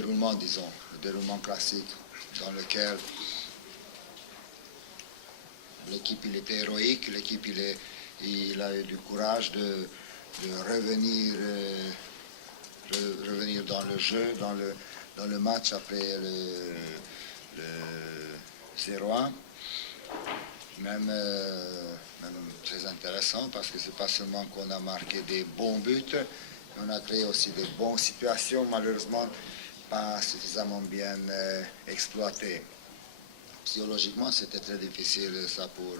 déroulement, disons, le déroulement classique, dans lequel l'équipe il était héroïque, l'équipe il a eu du courage de revenir, revenir dans le jeu, dans le match après le 0-1. Même très intéressant parce que c'est pas seulement qu'on a marqué des bons buts, mais on a créé aussi des bonnes situations, malheureusement pas suffisamment bien exploitées. Psychologiquement, c'était très difficile ça pour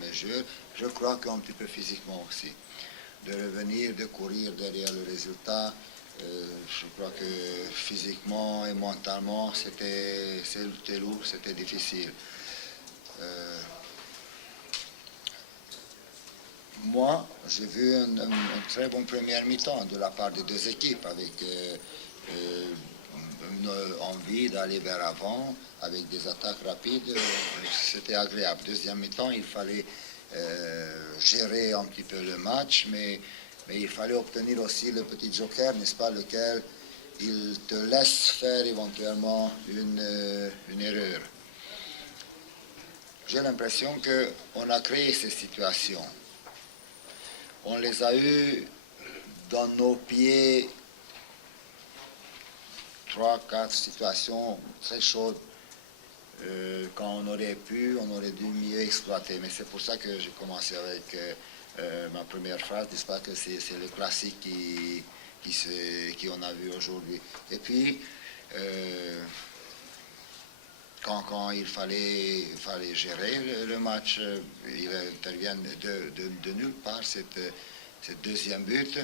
mes joueurs. Je crois qu'un petit peu physiquement aussi. De revenir, de courir derrière le résultat, je crois que physiquement et mentalement, c'était lourd, c'était difficile. Moi, j'ai vu une très bonne première mi-temps de la part des deux équipes, avec une envie d'aller vers l'avant, avec des attaques rapides. C'était agréable. Deuxième mi-temps, il fallait gérer un petit peu le match, mais il fallait obtenir aussi le petit joker, n'est-ce pas, lequel il te laisse faire éventuellement une erreur. J'ai l'impression qu'on a créé ces situations. On les a eues dans nos pieds, 3-4 situations très chaudes. Quand on aurait dû mieux exploiter. Mais c'est pour ça que j'ai commencé avec ma première phrase, n'est-ce pas, que c'est le classique qu'on a vu aujourd'hui. Et puis, quand il fallait gérer le match, il intervient de nulle part cette deuxième but.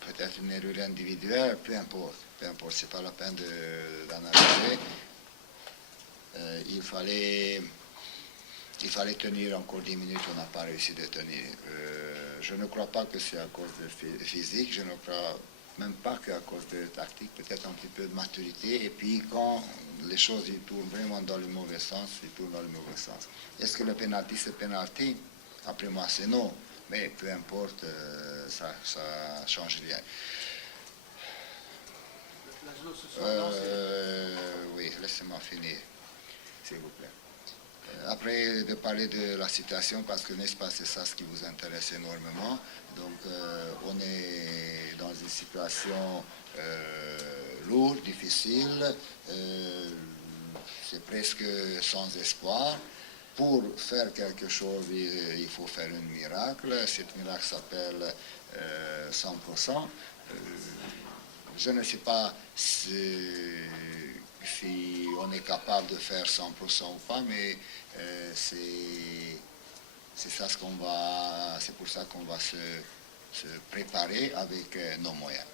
Peut-être une erreur individuelle, peu importe, c'est pas la peine d'analyser. Il fallait tenir encore 10 minutes, on n'a pas réussi de tenir. Je ne crois pas que c'est à cause de physique, je ne crois même pas qu'à cause de tactique, peut-être un petit peu de maturité. Et puis quand les choses ils tournent vraiment dans le mauvais sens, ils tournent dans le mauvais sens. Est-ce que le penalty c'est penalty? Après moi c'est non, mais peu importe, ça change rien. Oui, laissez-moi finir, s'il vous plaît. Après de parler de la situation, parce que n'est-ce pas, c'est ça ce qui vous intéresse énormément. Donc on est dans une situation lourde, difficile, c'est presque sans espoir. Pour faire quelque chose, il faut faire un miracle. Cet miracle s'appelle 100%. Je ne sais pas si on est capable de faire 100% ou pas, mais c'est pour ça qu'on va se préparer avec nos moyens.